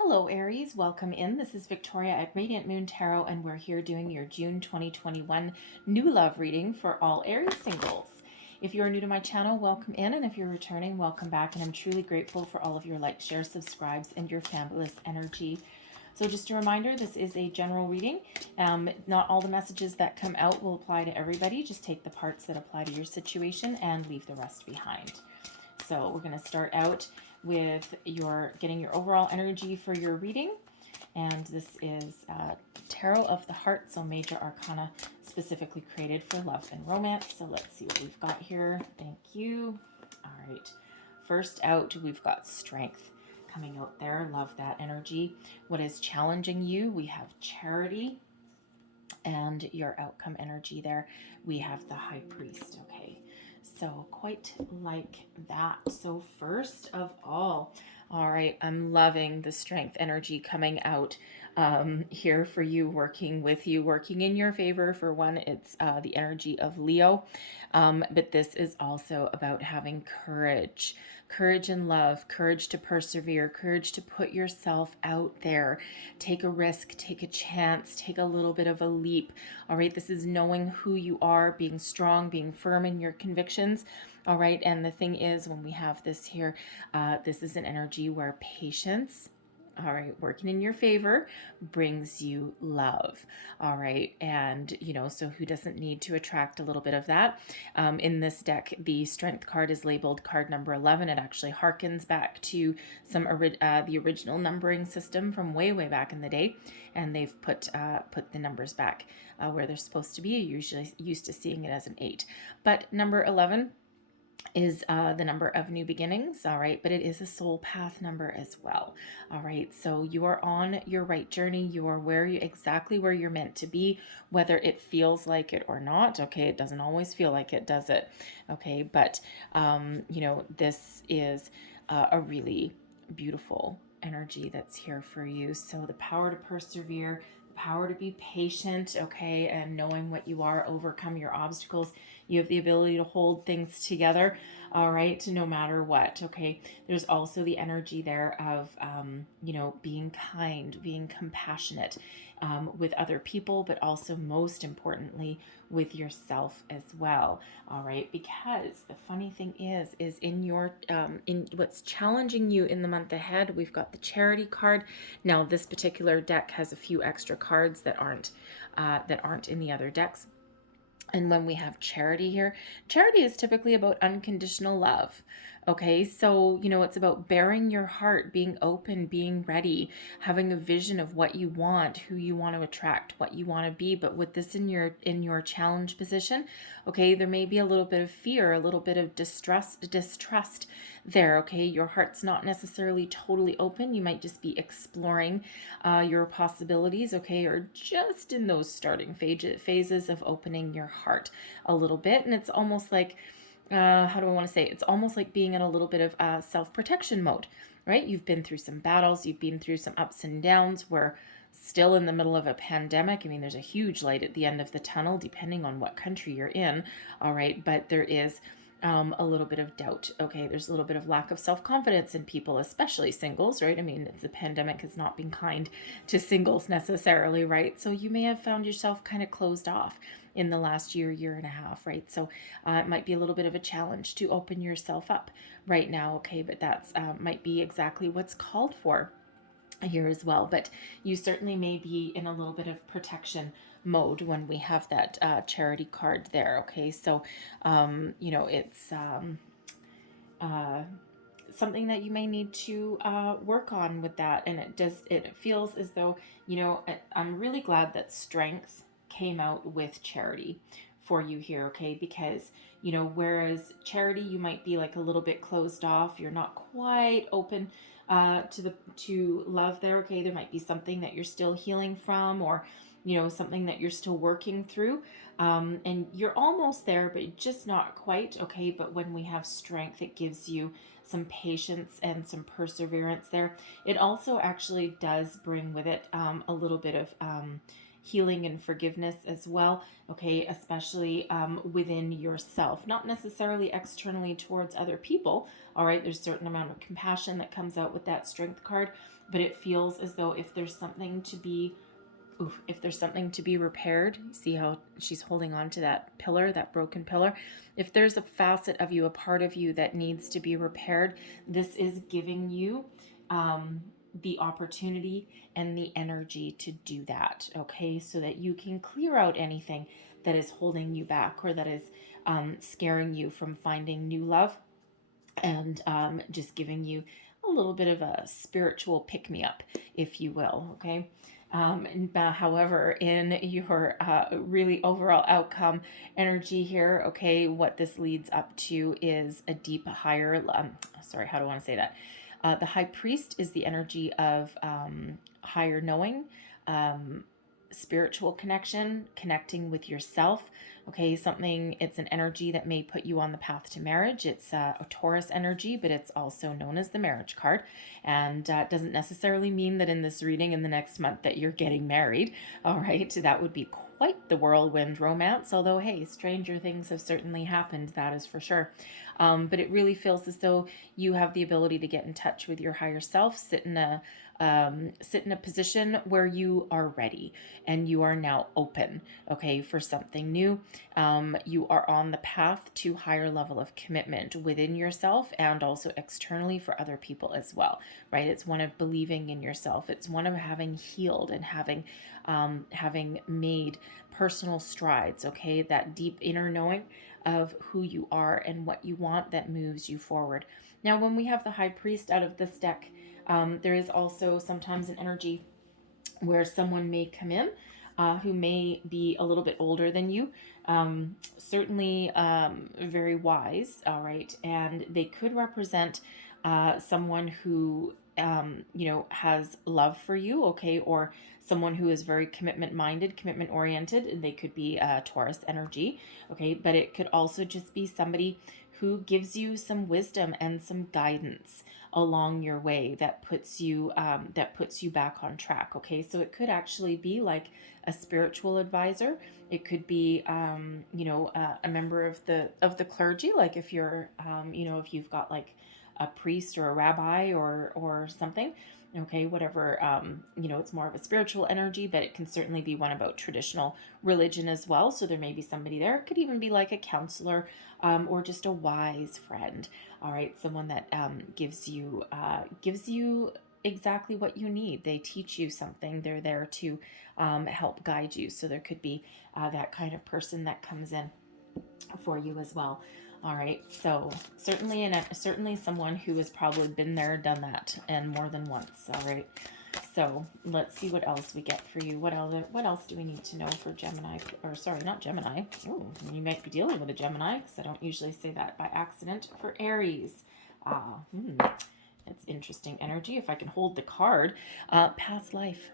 Hello, Aries. Welcome in. This is Victoria at Radiant Moon Tarot, and we're here doing your June 2021 new love reading for all Aries singles. If you are new to my channel, welcome in, and if you're returning, welcome back. And I'm truly grateful for all of your likes, shares, subscribes, and your fabulous energy. So just a reminder, this is a general reading. Not all the messages that come out will apply to everybody. Just take the parts that apply to your situation and leave the rest behind. So we're going to start out with getting your overall energy for your reading. And this is Tarot of the Heart, so major arcana specifically created for love and romance. So let's see what we've got here. Thank you. All right. First out, we've got Strength coming out there. Love that energy. What is challenging you? We have Charity. And your outcome energy there, we have the High Priest. Okay. So quite like that. So first of all right, I'm loving the Strength energy coming out here for you, working with you, working in your favor. For one, it's the energy of Leo, but this is also about having courage. Courage and love, courage to persevere, courage to put yourself out there, take a risk, take a chance, take a little bit of a leap. All right, this is knowing who you are, being strong, being firm in your convictions. All right, and the thing is, when we have this here, this is an energy where patience, all right, working in your favor, brings you love. All right, and so who doesn't need to attract a little bit of that? In this deck, the Strength card is labeled card number 11. It actually harkens back to the original numbering system from way back in the day, and they've put the numbers back where they're supposed to be. You're usually used to seeing it as an 8, but number 11 is the number of new beginnings, all right, but it is a soul path number as well. All right, so you are on your right journey. You are exactly where you're meant to be, whether it feels like it or not. Okay, it doesn't always feel like it, does it? Okay, but this is a really beautiful energy that's here for you. So the power to persevere, the power to be patient, okay, and knowing what you are, overcome your obstacles. You have the ability to hold things together, all right, no matter what, okay. There's also the energy there of, being kind, being compassionate with other people, but also most importantly with yourself as well, all right. Because the funny thing is in your in what's challenging you in the month ahead, we've got the Charity card. Now this particular deck has a few extra cards that aren't in the other decks. And when we have Charity here, Charity is typically about unconditional love. Okay, so, it's about bearing your heart, being open, being ready, having a vision of what you want, who you want to attract, what you want to be. But with this in your challenge position, okay, there may be a little bit of fear, a little bit of distrust there. Okay, your heart's not necessarily totally open. You might just be exploring your possibilities, okay, or just in those starting phases of opening your heart a little bit. And it's almost like how do I want to say it? It's almost like being in a little bit of self-protection mode, right? You've been through some battles, you've been through some ups and downs. We're still in the middle of a pandemic. I mean, there's a huge light at the end of the tunnel, depending on what country you're in, all right? But there is a little bit of doubt, okay? There's a little bit of lack of self-confidence in people, especially singles, right? I mean, the pandemic has not been kind to singles necessarily, right? So you may have found yourself kind of closed off in the last year and a half, right? So it might be a little bit of a challenge to open yourself up right now, okay? But that's might be exactly what's called for here as well. But you certainly may be in a little bit of protection mode when we have that Charity card there, okay? So it's something that you may need to work on with that. And it feels as though, I'm really glad that Strength came out with Charity for you here, okay? Because whereas Charity, you might be like a little bit closed off, you're not quite open to love there, okay? There might be something that you're still healing from, or something that you're still working through, and you're almost there, but just not quite, okay? But when we have Strength, it gives you some patience and some perseverance there. It also actually does bring with it a little bit of healing and forgiveness as well, okay, especially within yourself, not necessarily externally towards other people. All right, there's a certain amount of compassion that comes out with that Strength card, but it feels as though if there's something to be repaired, see how she's holding on to that pillar, that broken pillar. If there's a facet of you, a part of you that needs to be repaired, this is giving you the opportunity and the energy to do that, okay? So that you can clear out anything that is holding you back or that is scaring you from finding new love, and just giving you a little bit of a spiritual pick-me-up, if you will, okay? However, in your really overall outcome energy here, okay, what this leads up to is a deep higher, how do I want to say that? The High Priest is the energy of higher knowing, spiritual connection, connecting with yourself. Okay, it's an energy that may put you on the path to marriage. It's a Taurus energy, but it's also known as the marriage card. And doesn't necessarily mean that in this reading in the next month that you're getting married. All right, that would be quite the whirlwind romance. Although, hey, stranger things have certainly happened, that is for sure. But it really feels as though you have the ability to get in touch with your higher self, sit in a position where you are ready and you are now open, okay, for something new. You are on the path to higher level of commitment within yourself and also externally for other people as well, right? It's one of believing in yourself. It's one of having healed and having made personal strides, okay? That deep inner knowing of who you are and what you want that moves you forward. Now, when we have the High Priest out of this deck, there is also sometimes an energy where someone may come in who may be a little bit older than you, certainly very wise, all right, and they could represent someone who has love for you, okay, or someone who is very commitment-minded, commitment-oriented, and they could be Taurus energy, okay, but it could also just be somebody who gives you some wisdom and some guidance along your way that puts you back on track, okay? So it could actually be like a spiritual advisor. It could be a member of the clergy, like if you're if you've got like a priest or a rabbi or something, okay, whatever, it's more of a spiritual energy, but it can certainly be one about traditional religion as well. So there may be somebody there. It could even be like a counselor or just a wise friend, all right, someone that gives you exactly what you need. They teach you something. They're there to help guide you. So there could be that kind of person that comes in for you as well. All right, so certainly someone who has probably been there, done that, and more than once. All right, so let's see what else we get for you. What else do we need to know for Gemini? Or sorry, not Gemini. Ooh, you might be dealing with a Gemini, because I don't usually say that by accident. For Aries, it's interesting energy. If I can hold the card, past life.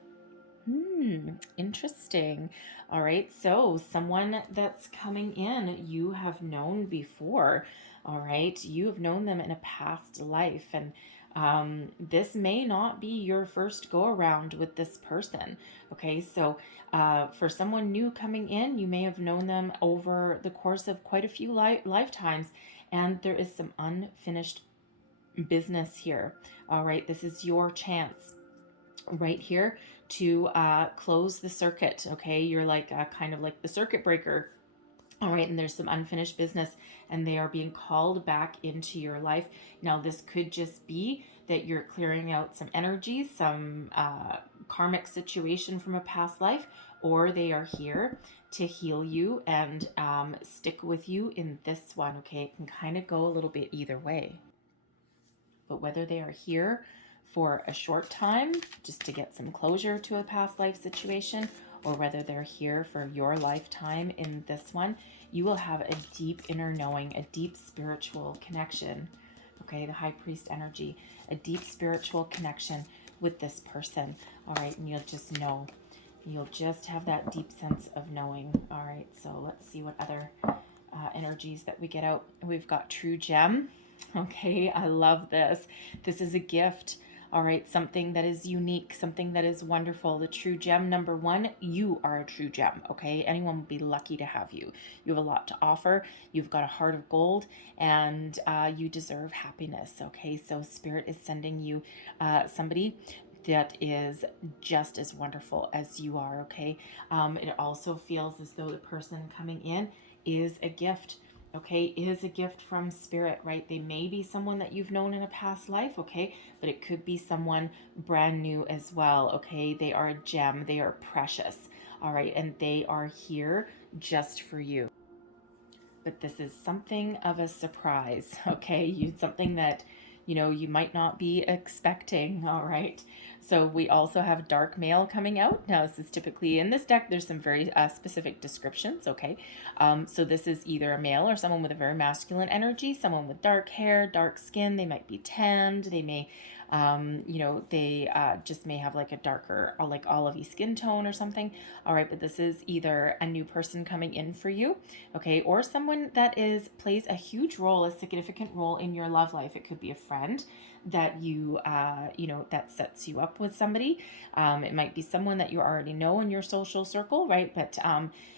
Interesting. All right, so someone that's coming in you have known before. All right, you have known them in a past life, and this may not be your first go around with this person. Okay, so for someone new coming in, you may have known them over the course of quite a few lifetimes, and there is some unfinished business here. All right, this is your chance right here to close the circuit, okay? You're like kind of like the circuit breaker, all right? And there's some unfinished business, and they are being called back into your life. Now, this could just be that you're clearing out some energy, some karmic situation from a past life, or they are here to heal you and stick with you in this one, okay? It can kind of go a little bit either way. But whether they are here for a short time just to get some closure to a past life situation, or whether they're here for your lifetime in this one, you will have a deep inner knowing, a deep spiritual connection. Okay, the High Priest energy, a deep spiritual connection with this person. All right, and you'll just know. You'll just have that deep sense of knowing. All right, so let's see what other energies that we get out. We've got True Gem. Okay, I love this. This is a gift. All right, something that is unique, something that is wonderful. The true gem number one, you are a true gem, okay? Anyone would be lucky to have you. You have a lot to offer. You've got a heart of gold, and you deserve happiness, okay? So Spirit is sending you somebody that is just as wonderful as you are, okay? It also feels as though the person coming in is a gift, okay, is a gift from Spirit, right? They may be someone that you've known in a past life, okay, but it could be someone brand new as well, okay? They are a gem, they are precious, all right, and they are here just for you. But this is something of a surprise, okay? Something that you might not be expecting, all right? So we also have dark male coming out. Now, this is typically in this deck, there's some very specific descriptions, okay? So this is either a male or someone with a very masculine energy, someone with dark hair, dark skin. They might be tanned. They may, they just may have like a darker, or like olivey skin tone or something. All right, but this is either a new person coming in for you, okay, or someone that plays a huge role, a significant role in your love life. It could be a friend that that sets you up with somebody. It might be someone that you already know in your social circle, right? But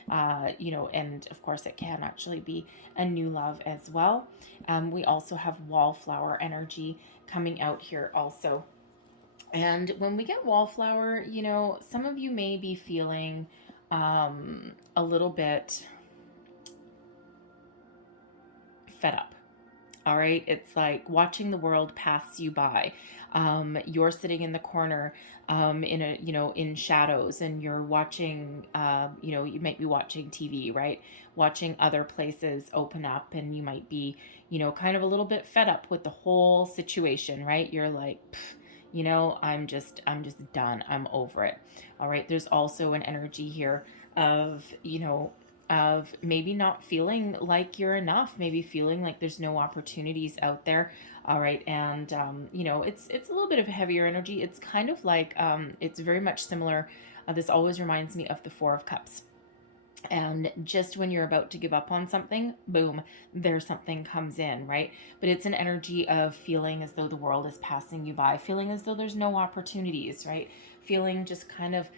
and of course it can actually be a new love as well. We also have wallflower energy coming out here also. And when we get wallflower, some of you may be feeling a little bit fed up. All right, it's like watching the world pass you by. You're sitting in the corner in shadows, and you're watching, you might be watching TV, right? Watching other places open up, and you might be, kind of a little bit fed up with the whole situation, right? You're like, I'm just done. I'm over it. All right. There's also an energy here of, of maybe not feeling like you're enough, maybe feeling like there's no opportunities out there. All right. And, it's a little bit of a heavier energy. It's kind of like, it's very much similar. This always reminds me of the Four of Cups. And just when you're about to give up on something, boom, there's something comes in, right? But it's an energy of feeling as though the world is passing you by, feeling as though there's no opportunities, right? Feeling just kind of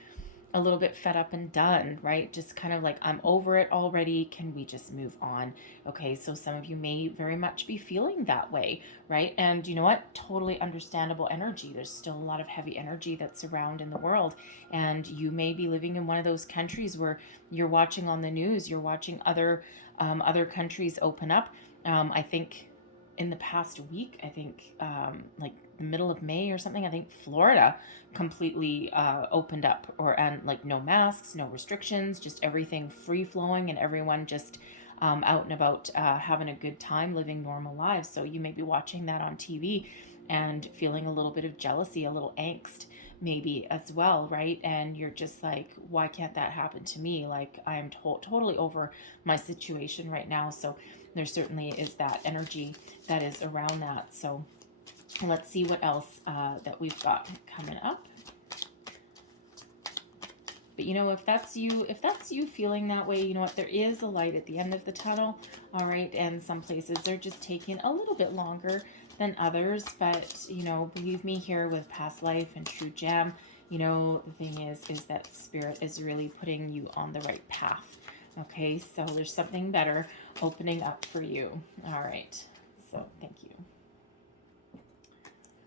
a little bit fed up and done, right? Just kind of like, I'm over it already. Can we just move on? Okay, so some of you may very much be feeling that way, right? And you know what? Totally understandable energy. There's still a lot of heavy energy that's around in the world. And you may be living in one of those countries where you're watching on the news, you're watching other countries open up. I think in the past week, I think like the middle of May or something, I think Florida completely opened up, and like no masks, no restrictions, just everything free flowing, and everyone just out and about having a good time, living normal lives. So you may be watching that on TV and feeling a little bit of jealousy, a little angst maybe as well, right? And you're just like, why can't that happen to me? Like, I'm totally over my situation right now. So there certainly is that energy that is around that. So let's see what else that we've got coming up. But if that's you feeling that way, you know what, there is a light at the end of the tunnel. All right. And some places they're just taking a little bit longer than others. But, believe me, here with past life and true gem, the thing is that Spirit is really putting you on the right path. Okay. So there's something better opening up for you. All right. So thank you.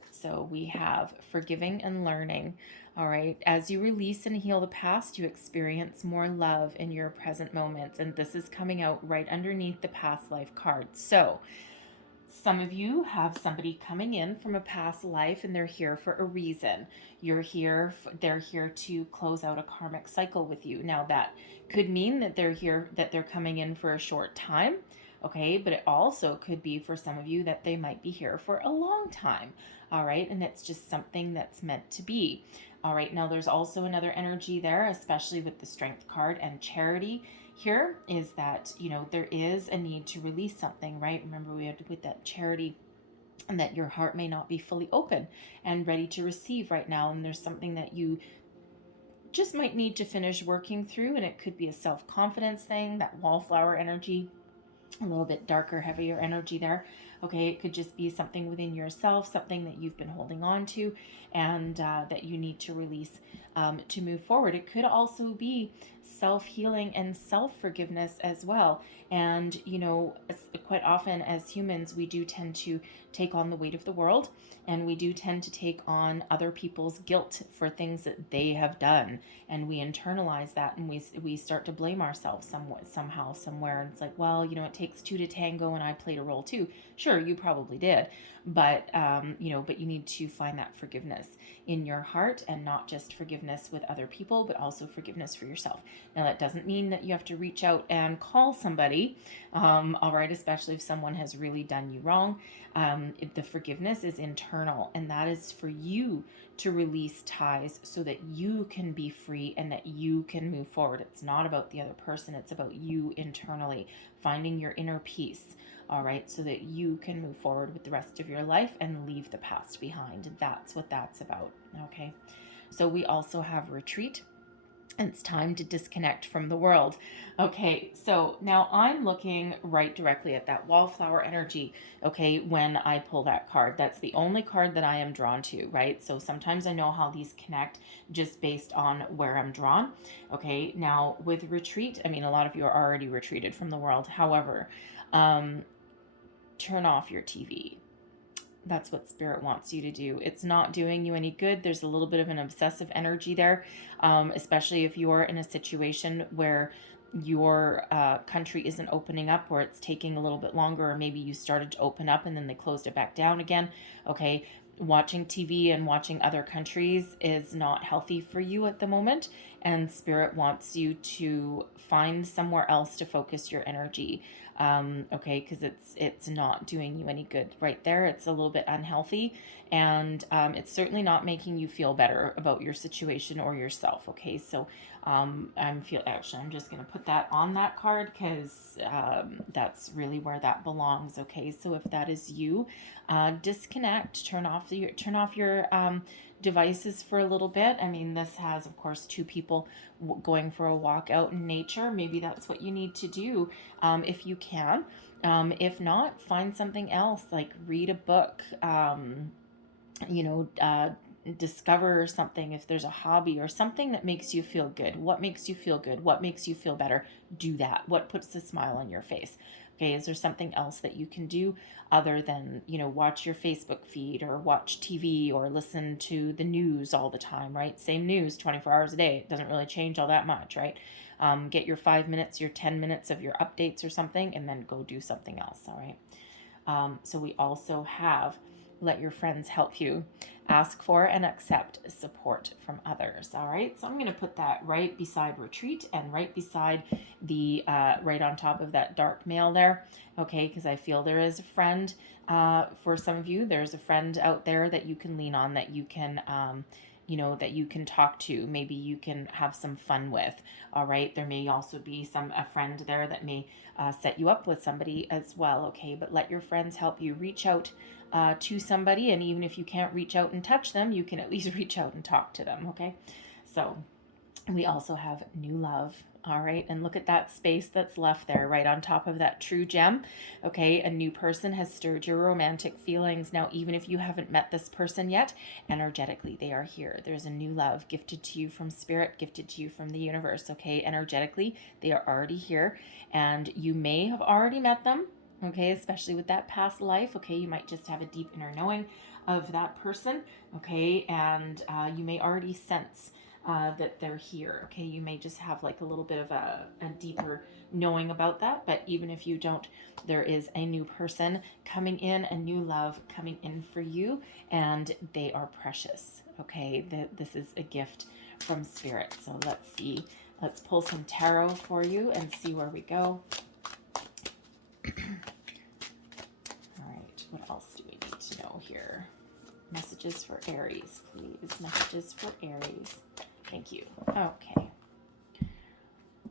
So we have forgiving and learning. All right. As you release and heal the past, you experience more love in your present moments. And this is coming out right underneath the past life card. So some of you have somebody coming in from a past life, and they're here for a reason. They're here to close out a karmic cycle with you. Now that could mean that they're coming in for a short time. Okay, but it also could be for some of you that they might be here for a long time. All right, and it's just something that's meant to be. All right, now there's also another energy there, especially with the Strength card and Charity. Here is that, there is a need to release something, right? Remember, we had with that Charity, and that your heart may not be fully open and ready to receive right now. And there's something that you just might need to finish working through. And it could be a self-confidence thing, that wallflower energy, a little bit darker, heavier energy there. Okay, it could just be something within yourself, something that you've been holding on to, and that you need to release to move forward. It could also be self-healing and self-forgiveness as well. And, you know, quite often as humans, we do tend to take on the weight of the world, and we do tend to take on other people's guilt for things that they have done, and we internalize that, and we start to blame ourselves somehow, somewhere. And it's like, well, you know, it takes two to tango, and I played a role too. Sure, you probably did, but you know, but you need to find that forgiveness in your heart, and not just forgiveness with other people, but also forgiveness for yourself. Now, that doesn't mean that you have to reach out and call somebody, all right, especially if someone has really done you wrong. The forgiveness is internal, and that is for you to release ties so that you can be free and that you can move forward. It's not about the other person, it's about you internally, finding your inner peace. All right, so that you can move forward with the rest of your life and leave the past behind. That's what that's about. Okay, so we also have retreat. It's time to disconnect from the world. Okay, so now I'm looking right directly at that wallflower energy, okay, when I pull that card. That's the only card that I am drawn to, right? So sometimes I know how these connect just based on where I'm drawn. Okay, now with retreat, I mean, a lot of you are already retreated from the world. However, turn off your TV. That's what Spirit wants you to do. It's not doing you any good. There's a little bit of an obsessive energy there, especially if you're in a situation where your country isn't opening up, or it's taking a little bit longer, or maybe you started to open up and then they closed it back down again. Okay, watching TV and watching other countries is not healthy for you at the moment, and Spirit wants you to find somewhere else to focus your energy. Okay, because it's not doing you any good right there. It's a little bit unhealthy, and it's certainly not making you feel better about your situation or yourself. Okay, so I'm just gonna put that on that card, because that's really where that belongs. Okay, so if that is you, disconnect, turn off your devices for a little bit. I mean, this has, of course, two people going for a walk out in nature. Maybe that's what you need to do, if you can. If not, find something else, like read a book, discover something. If there's a hobby or something that makes you feel good, what makes you feel good, what makes you feel better, do that. What puts a smile on your face? Okay, is there something else that you can do other than, watch your Facebook feed or watch TV or listen to the news all the time, right? Same news 24 hours a day. It doesn't really change all that much, right? Get your 5 minutes, your 10 minutes of your updates or something, and then go do something else, all right? So we also have let your friends help you. Ask for and accept support from others. All right. So I'm going to put that right beside retreat and right beside the, right on top of that dark mail there. Okay. Because I feel there is a friend, for some of you, there's a friend out there that you can lean on, that you can, that you can talk to. Maybe you can have some fun with. All right. There may also be a friend there that may set you up with somebody as well. Okay. But let your friends help you. Reach out to somebody, and even if you can't reach out and touch them, you can at least reach out and talk to them. Okay. So we also have new love. All right. And look at that space that's left there right on top of that true gem. Okay. A new person has stirred your romantic feelings. Now, even if you haven't met this person yet, energetically, they are here. There's a new love gifted to you from Spirit, gifted to you from the universe. Okay. Energetically, they are already here, and you may have already met them. Okay, especially with that past life. Okay, you might just have a deep inner knowing of that person. Okay, and you may already sense that they're here. Okay, you may just have like a little bit of a deeper knowing about that. But even if you don't, there is a new person coming in, a new love coming in for you, and they are precious. Okay, this is a gift from Spirit. So let's see. Let's pull some tarot for you and see where we go. What else do we need to know here? Messages for Aries, please. Messages for Aries. Thank you. Okay.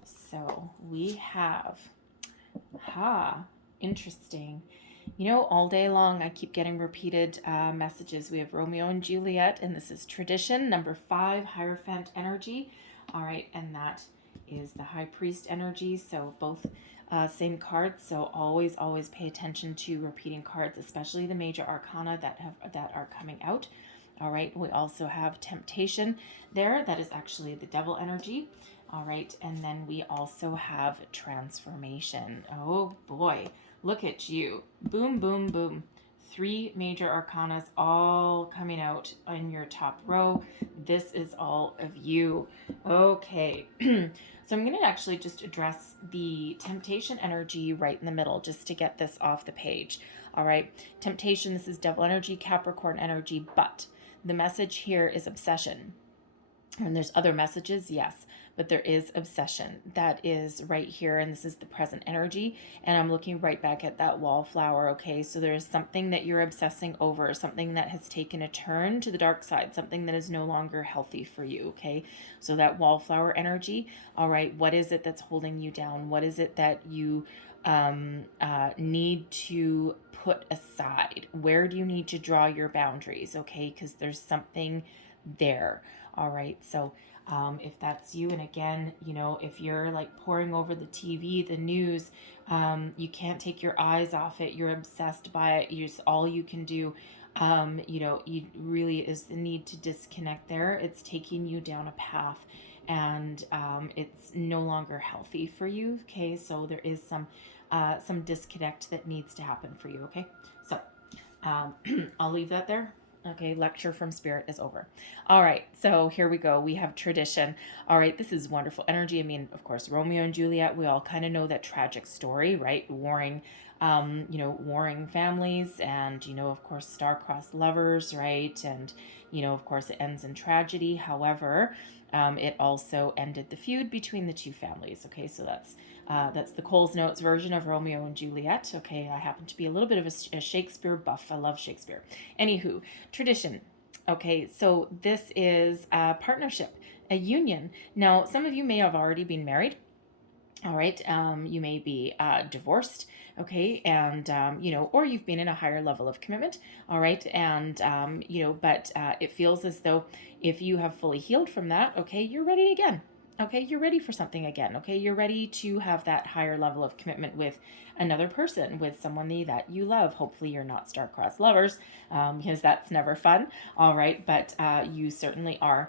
So we have, interesting. All day long I keep getting repeated messages. We have Romeo and Juliet, and this is tradition. Number 5, Hierophant energy. All right, and that is the High Priest energy. So both same cards. So always, always pay attention to repeating cards, especially the major arcana that are coming out. All right. We also have temptation there. That is actually the devil energy. All right. And then we also have transformation. Oh boy. Look at you. Boom, boom, boom. 3 major arcanas all coming out in your top row. This is all of you. Okay. So I'm going to actually just address the temptation energy right in the middle just to get this off the page. All right. Temptation, this is devil energy, Capricorn energy, but the message here is obsession. And there's other messages, yes, but there is obsession. That is right here, and this is the present energy. And I'm looking right back at that wallflower, okay? So there's something that you're obsessing over, something that has taken a turn to the dark side, something that is no longer healthy for you, okay? So that wallflower energy, all right, what is it that's holding you down? What is it that you need to put aside? Where do you need to draw your boundaries, okay? Because there's something there. All right, so if that's you, and again, you know, if you're like poring over the TV, the news, you can't take your eyes off it, you're obsessed by it, it's all you can do, you know, you really is the need to disconnect there. It's taking you down a path, and it's no longer healthy for you, okay? So there is some disconnect that needs to happen for you, okay? So I'll leave that there. Okay, lecture from spirit is over. All right, so here we go. We have tradition. All right, this is wonderful energy. I mean, of course, Romeo and Juliet, we all kind of know that tragic story, right? Warring, you know, warring families, and, you know, of course, star-crossed lovers, right? And, you know, of course, it ends in tragedy. However, it also ended the feud between the two families. Okay, so that's the Coles Notes version of Romeo and Juliet. Okay, I happen to be a little bit of a Shakespeare buff. I love Shakespeare. Anywho, tradition. Okay, so this is a partnership, a union. Now, some of you may have already been married. All right, you may be divorced, okay, and, you know, or you've been in a higher level of commitment, all right, and, you know, but it feels as though if you have fully healed from that, okay, you're ready again. Okay, you're ready for something again. Okay, you're ready to have that higher level of commitment with another person, with someone that you love. Hopefully, you're not star-crossed lovers, because that's never fun. All right, but you certainly are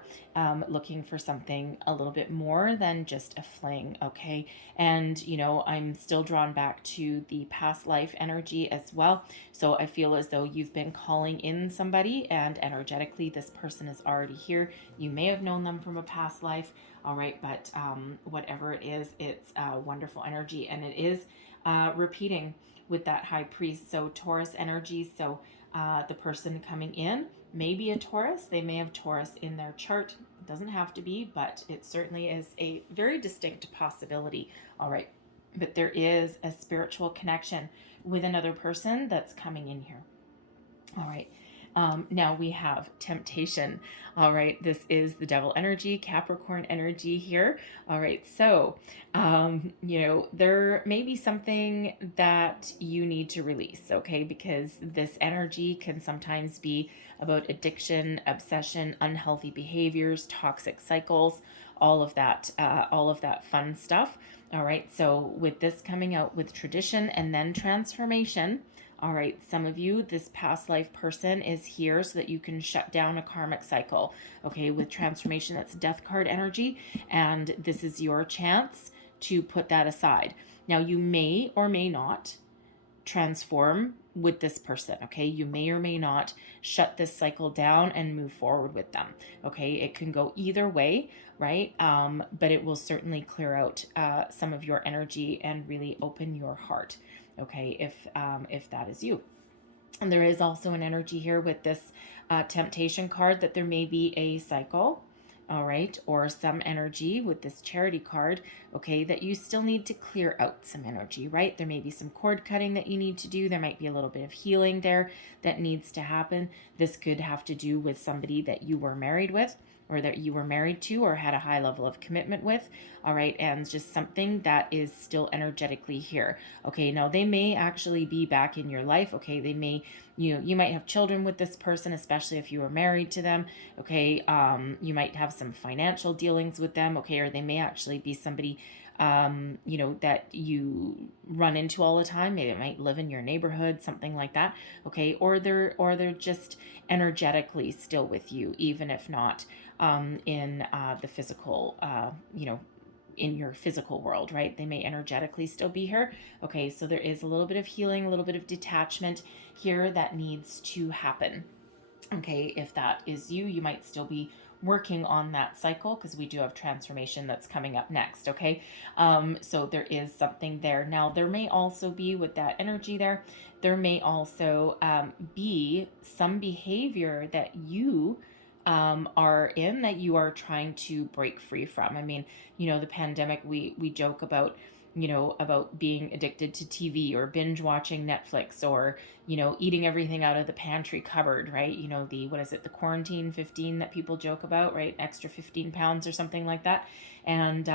looking for something a little bit more than just a fling. Okay, and you know, I'm still drawn back to the past life energy as well. So I feel as though you've been calling in somebody, and energetically, this person is already here. You may have known them from a past life. All right, but whatever it is, it's wonderful energy, and it is repeating with that high priest. So Taurus energy. So the person coming in may be a Taurus. They may have Taurus in their chart. It doesn't have to be, but it certainly is a very distinct possibility. All right, but there is a spiritual connection with another person that's coming in here. All right. Now we have temptation. All right, this is the devil energy, Capricorn energy here. All right, so, you know, there may be something that you need to release, okay, because this energy can sometimes be about addiction, obsession, unhealthy behaviors, toxic cycles, all of that fun stuff. All right, so with this coming out with tradition and then transformation, all right, some of you, this past life person is here so that you can shut down a karmic cycle. Okay, with transformation, that's death card energy, and this is your chance to put that aside. Now, you may or may not transform with this person. Okay, you may or may not shut this cycle down and move forward with them. Okay, it can go either way, right? But it will certainly clear out some of your energy and really open your heart. Okay, if that is you. And there is also an energy here with this temptation card that there may be a cycle, all right, or some energy with this charity card, okay, that you still need to clear out some energy, right? There may be some cord cutting that you need to do. There might be a little bit of healing there that needs to happen. This could have to do with somebody that you were married with, or that you were married to, or had a high level of commitment with, all right, and just something that is still energetically here. Okay, now they may actually be back in your life. Okay, they may, you might have children with this person, especially if you were married to them. Okay, you might have some financial dealings with them. Okay, or they may actually be somebody that you run into all the time. Maybe it might live in your neighborhood, something like that. Okay. Or they're just energetically still with you, even if not in the physical, in your physical world, right? They may energetically still be here. Okay, so there is a little bit of healing, a little bit of detachment here that needs to happen. Okay, if that is you, you might still be working on that cycle, because we do have transformation that's coming up next. Okay, so there is something there. Now, there may also be, with that energy there may also be some behavior that you are in, that you are trying to break free from. I mean, the pandemic, we joke about, about being addicted to TV, or binge watching Netflix, or, eating everything out of the pantry cupboard, right? What is it, the quarantine 15 that people joke about, right? Extra 15 pounds or something like that. And,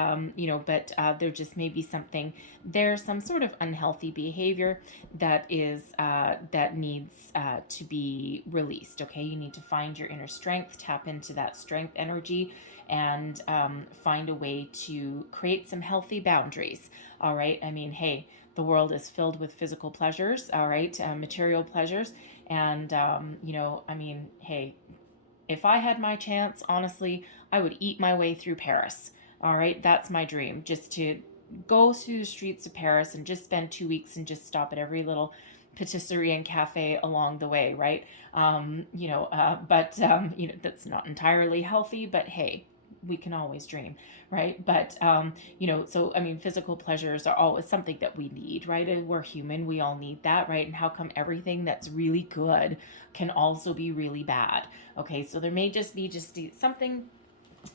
but there just may be something there, some sort of unhealthy behavior that needs to be released. Okay. You need to find your inner strength, tap into that strength energy, and find a way to create some healthy boundaries. All right. I mean, hey, the world is filled with physical pleasures. All right. Material pleasures. And, I mean, hey, if I had my chance, honestly, I would eat my way through Paris. All right. That's my dream, just to go through the streets of Paris and just spend 2 weeks and just stop at every little patisserie and cafe along the way. Right. That's not entirely healthy, but hey, we can always dream, right? But so I mean, physical pleasures are always something that we need, right? And we're human, we all need that, right? And how come everything that's really good can also be really bad? Okay, so there may just be something.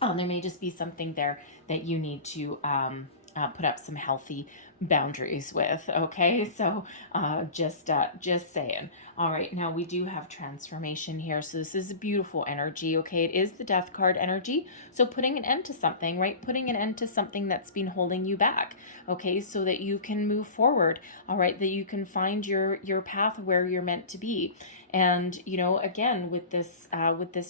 There may just be something there that you need to put up some healthy boundaries with. Okay, so just saying. All right, now we do have transformation here, so this is a beautiful energy. Okay, it is the death card energy, so putting an end to something, right? Putting an end to something that's been holding you back. Okay, so that you can move forward. All right, that you can find your path where you're meant to be. And again, with this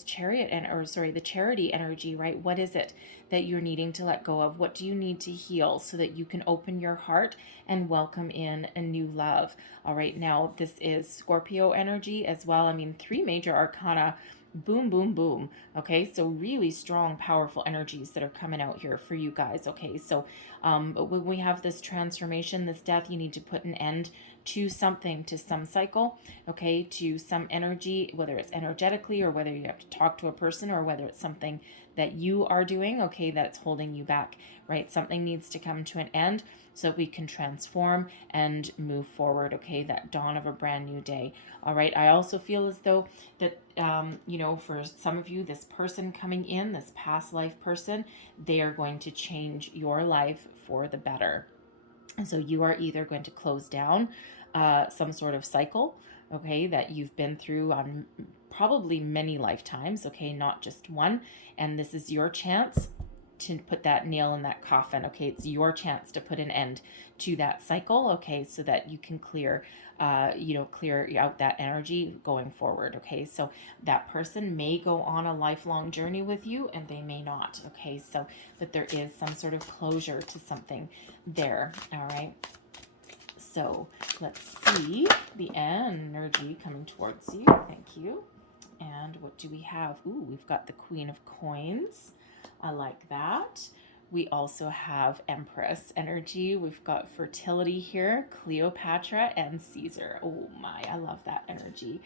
chariot the charity energy, right? What is it that you're needing to let go of? What do you need to heal so that you can open your heart and welcome in a new love? All right, now this is Scorpio energy as well. I mean, 3 major arcana. Boom, boom, boom. Okay, so really strong, powerful energies that are coming out here for you guys. Okay, so but when we have this transformation, this death, you need to put an end to something, to some cycle, okay, to some energy, whether it's energetically, or whether you have to talk to a person, or whether it's something that you are doing, okay, that's holding you back, right? Something needs to come to an end so that we can transform and move forward, okay, that dawn of a brand new day. All right, I also feel as though that, for some of you, this person coming in, this past life person, they are going to change your life for the better. And so you are either going to close down some sort of cycle, okay, that you've been through on probably many lifetimes, okay, not just one. And this is your chance to put that nail in that coffin, okay? It's your chance to put an end to that cycle, okay, so that you can clear out that energy going forward, okay? So that person may go on a lifelong journey with you, and they may not, okay? So that there is some sort of closure to something there, all right? So let's see the energy coming towards you. Thank you. And what do we have? Ooh, we've got the Queen of Coins. I like that. We also have Empress energy. We've got fertility here, Cleopatra, and Caesar. Oh my, I love that energy.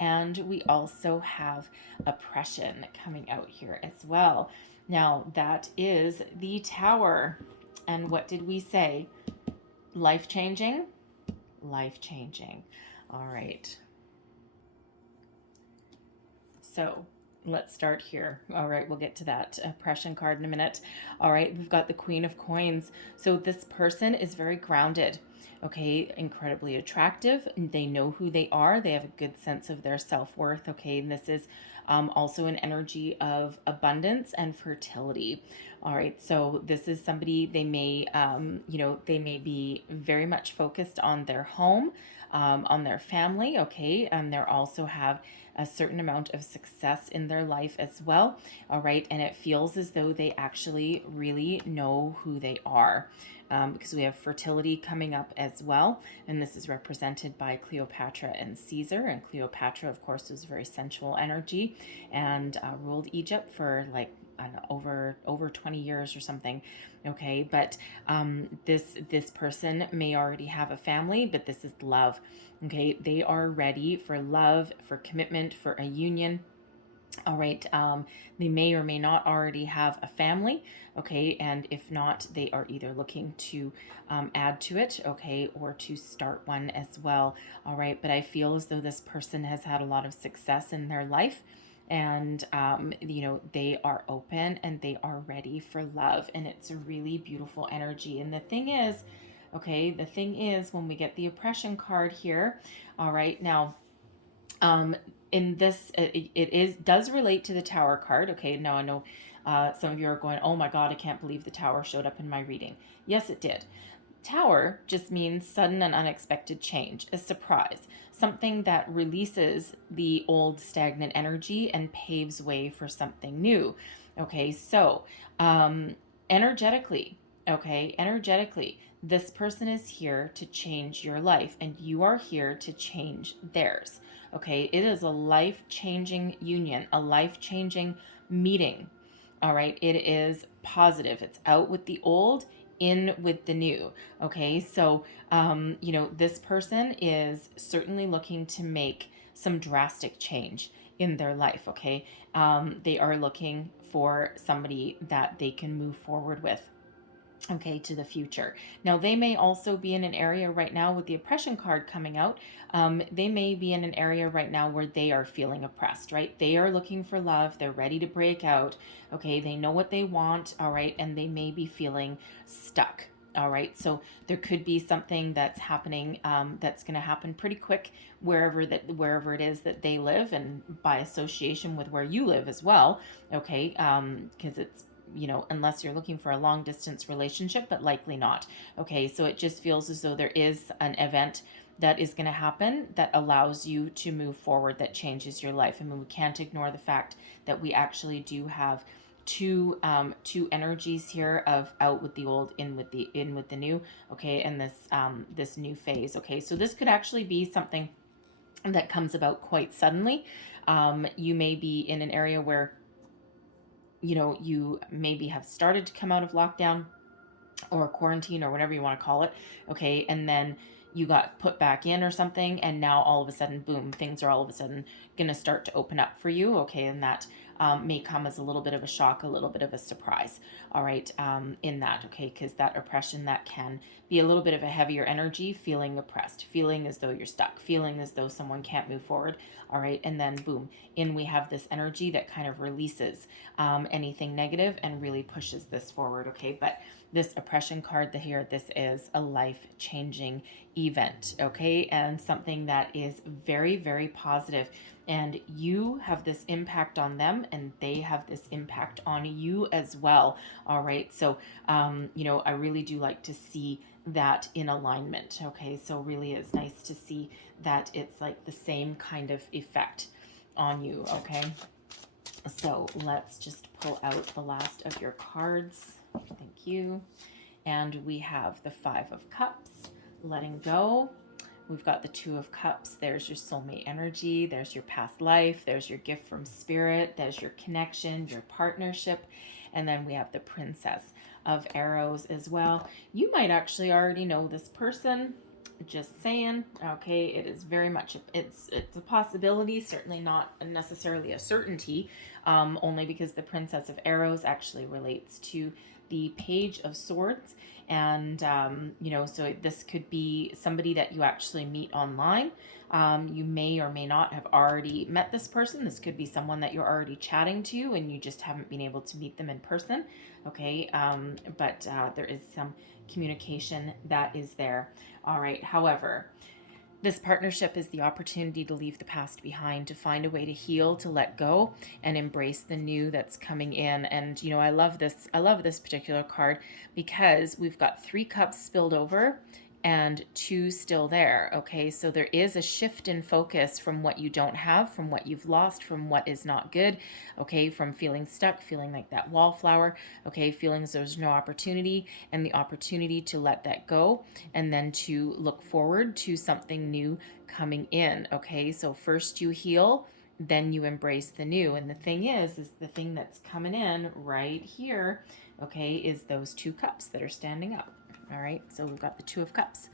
And we also have oppression coming out here as well. Now, that is the Tower. And what did we say? Life-changing? Life-changing. All right. So let's start here. All right, we'll get to that oppression card in a minute. All right, we've got the Queen of Coins. So this person is very grounded, okay, incredibly attractive. They know who they are. They have a good sense of their self-worth, okay, and this is also an energy of abundance and fertility. All right, so this is somebody, they may, they may be very much focused on their home, on their family, okay, and they also have a certain amount of success in their life as well. All right. And it feels as though they actually really know who they are. Because we have fertility coming up as well. And this is represented by Cleopatra and Caesar. And Cleopatra, of course, was very sensual energy and ruled Egypt for like, I don't know, over 20 years or something. Okay, but this person may already have a family, but this is love. Okay, they are ready for love, for commitment, for a union. All right, they may or may not already have a family, okay, and if not, they are either looking to add to it, okay, or to start one as well. All right, but I feel as though this person has had a lot of success in their life, and you know, they are open and they are ready for love, and it's a really beautiful energy. And the thing is, okay, the thing is, when we get the oppression card here, all right, now in this, does relate to the Tower card. Okay, now I know some of you are going, oh my God, I can't believe the Tower showed up in my reading. Yes, it did. Tower just means sudden and unexpected change, a surprise, something that releases the old stagnant energy and paves way for something new. Okay, so energetically, this person is here to change your life, and you are here to change theirs. Okay, it is a life-changing union, a life-changing meeting. All right, it is positive. It's out with the old, in with the new. Okay, so you know, this person is certainly looking to make some drastic change in their life. Okay, they are looking for somebody that they can move forward with, okay, to the future. Now, they may also be in an area right now with the oppression card coming out. They may be in an area right now where they are feeling oppressed, right? They are looking for love. They're ready to break out. Okay, they know what they want, all right, and they may be feeling stuck. All right, so there could be something that's happening that's going to happen pretty quick wherever it is that they live, and by association with where you live as well. Okay, because it's, you know, unless you're looking for a long distance relationship, but likely not. Okay, so it just feels as though there is an event that is going to happen that allows you to move forward, that changes your life. I mean, we can't ignore the fact that we actually do have two energies here of out with the old, in with the new. Okay, and this new phase. Okay, so this could actually be something that comes about quite suddenly. You may be in an area where, you know, you maybe have started to come out of lockdown or quarantine or whatever you want to call it. Okay, and then you got put back in or something, and now all of a sudden, boom, things are all of a sudden going to start to open up for you. Okay, and that may come as a little bit of a shock, a little bit of a surprise. All right, in that, okay, because that oppression, that can be a little bit of a heavier energy, feeling oppressed, feeling as though you're stuck, feeling as though someone can't move forward. All right, and then boom, in we have this energy that kind of releases anything negative and really pushes this forward. Okay, but this oppression card here, this is a life-changing event, okay, and something that is very, very positive. And you have this impact on them, and they have this impact on you as well. All right, so you know, I really do like to see that in alignment. Okay, so really it's nice to see that it's like the same kind of effect on you. Okay, so let's just pull out the last of your cards. Thank you. And we have the Five of Cups, letting go. We've got the Two of Cups. There's your soulmate energy. There's your past life. There's your gift from spirit. There's your connection, your partnership. And then we have the Princess of Arrows as well. You might actually already know this person. Just saying. Okay, it is very much, it's a possibility, certainly not necessarily a certainty, only because the Princess of Arrows actually relates to the Page of Swords. And you know, so this could be somebody that you actually meet online. You may or may not have already met this person. This could be someone that you're already chatting to and you just haven't been able to meet them in person. Okay, but there is some communication that is there. All right, however, this partnership is the opportunity to leave the past behind, to find a way to heal, to let go, and embrace the new that's coming in. And, you know, I love this particular card because we've got 3 cups spilled over and 2 still there. Okay, so there is a shift in focus from what you don't have, from what you've lost, from what is not good. Okay, from feeling stuck, feeling like that wallflower. Okay, feeling as there's no opportunity, and the opportunity to let that go, and then to look forward to something new coming in. Okay, so first you heal, then you embrace the new. And the thing is the thing that's coming in right here, okay, is those 2 cups that are standing up. All right, so we've got the 2 of cups.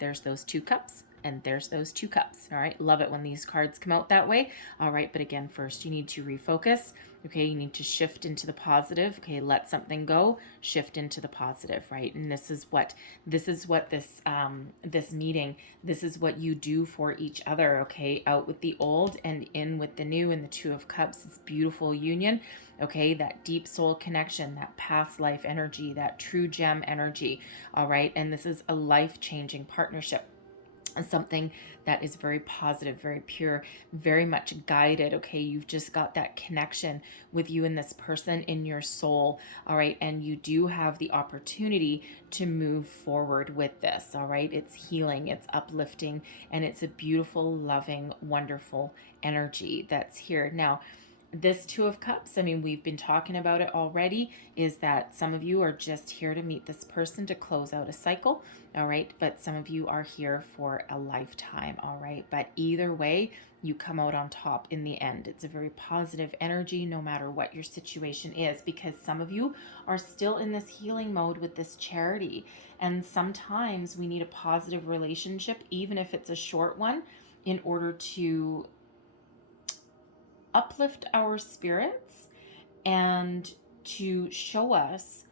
There's those 2 cups, and there's those 2 cups. All right, love it when these cards come out that way. All right, but again, first you need to refocus. Okay, you need to shift into the positive. Okay, let something go, shift into the positive, right? And this is what this meeting, this is what you do for each other. Okay, out with the old and in with the new. And the 2 of cups, this beautiful union. Okay, that deep soul connection, that past life energy, that true gem energy. All right, and this is a life-changing partnership, something that is very positive, very pure, very much guided. Okay, you've just got that connection with you and this person in your soul. All right, and you do have the opportunity to move forward with this. All right, it's healing, it's uplifting, and it's a beautiful, loving, wonderful energy that's here now. This 2 of cups, I mean, we've been talking about it already, is that some of you are just here to meet this person to close out a cycle. All right, but some of you are here for a lifetime. All right, but either way, you come out on top in the end. It's a very positive energy no matter what your situation is, because some of you are still in this healing mode with this charity. And sometimes we need a positive relationship, even if it's a short one, in order to uplift our spirits and to show us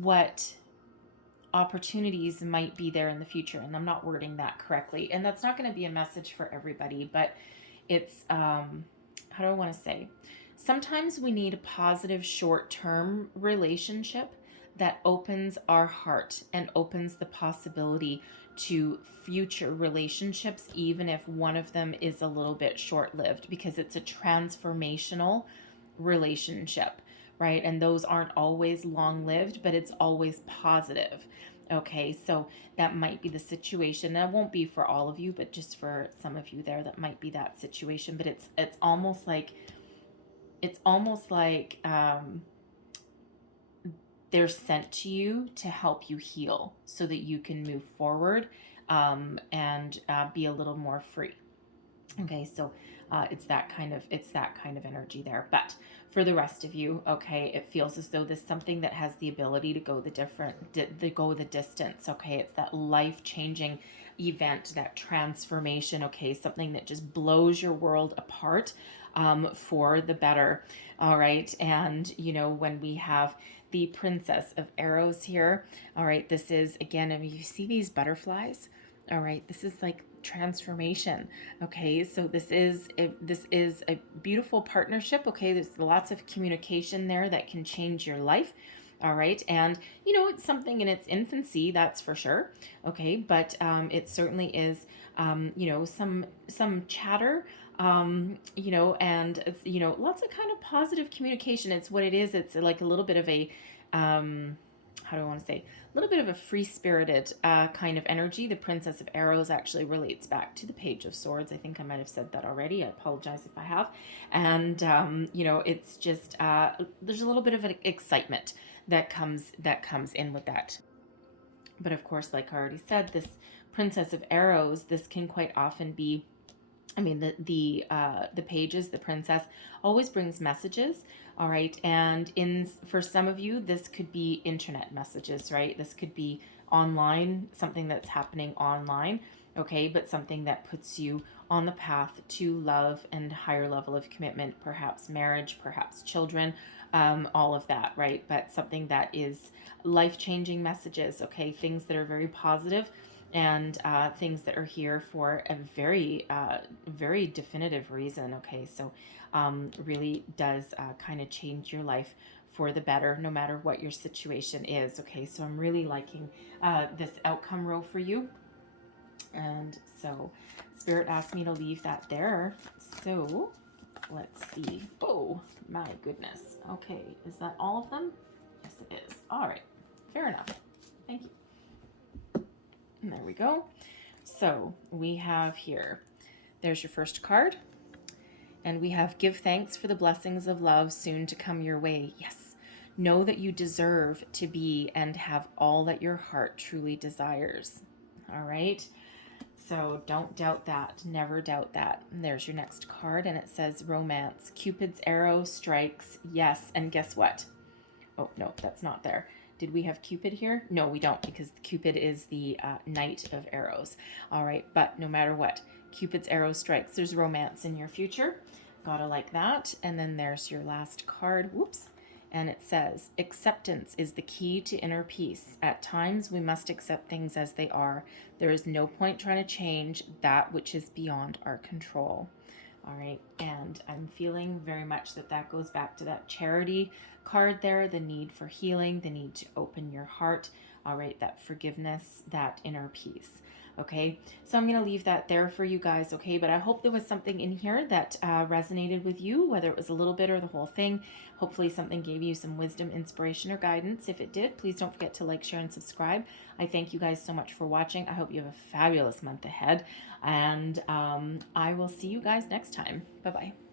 what opportunities might be there in the future. And I'm not wording that correctly, and that's not going to be a message for everybody, but it's how do I want to say, sometimes we need a positive short-term relationship that opens our heart and opens the possibility to future relationships, even if one of them is a little bit short-lived, because it's a transformational relationship, right? And those aren't always long-lived, but it's always positive. Okay, so that might be the situation. That won't be for all of you, but just for some of you there, that might be that situation. But it's almost like they're sent to you to help you heal so that you can move forward and be a little more free. Okay, so it's that kind of energy there. But for the rest of you, okay, it feels as though there's something that has the ability to go the distance. Okay, it's that life-changing event, that transformation. Okay, something that just blows your world apart for the better. All right, and you know, when we have the Princess of Arrows here, all right, this is, again, I mean, you see these butterflies. All right, this is like transformation. Okay, so this is a beautiful partnership. Okay, there's lots of communication there that can change your life. All right, and you know, it's something in its infancy, that's for sure. Okay, but it certainly is you know, some chatter, you know, and it's, you know, lots of kind of positive communication. It's what it is. It's like a little bit of a how do I want to say, a little bit of a free-spirited kind of energy. The Princess of Arrows actually relates back to the Page of Swords. I think I might have said that already. I apologize if I have. And you know, it's just there's a little bit of an excitement that comes in with that. But of course, like I already said, this Princess of Arrows, this can quite often be, I mean, the pages, the princess always brings messages. All right, and for some of you, this could be internet messages, right? This could be online, something that's happening online. Okay, but something that puts you on the path to love and higher level of commitment, perhaps marriage, perhaps children, all of that, right? But something that is life-changing messages. Okay, things that are very positive, and things that are here for a very, very definitive reason. Okay, so really does kind of change your life for the better, no matter what your situation is. Okay, so I'm really liking this outcome row for you. And so Spirit asked me to leave that there. So let's see. Oh, my goodness. Okay, is that all of them? Yes, it is. All right, fair enough. Thank you. And there we go. So we have here, there's your first card. And we have give thanks for the blessings of love soon to come your way. Yes. Know that you deserve to be and have all that your heart truly desires. All right. So don't doubt that. Never doubt that. And there's your next card, and it says romance. Cupid's arrow strikes. Yes. And guess what? Oh, no, that's not there. Did we have Cupid here? No, we don't, because Cupid is the knight of arrows. All right, but no matter what, Cupid's arrow strikes. There's romance in your future. Gotta like that. And then there's your last card. Whoops. And it says, acceptance is the key to inner peace. At times, we must accept things as they are. There is no point trying to change that which is beyond our control. All right, and I'm feeling very much that that goes back to that charity card there, the need for healing, the need to open your heart. All right, that forgiveness, that inner peace. Okay, so I'm going to leave that there for you guys, okay? But I hope there was something in here that resonated with you, whether it was a little bit or the whole thing. Hopefully something gave you some wisdom, inspiration, or guidance. If it did, please don't forget to like, share, and subscribe. I thank you guys so much for watching. I hope you have a fabulous month ahead, and I will see you guys next time. Bye-bye.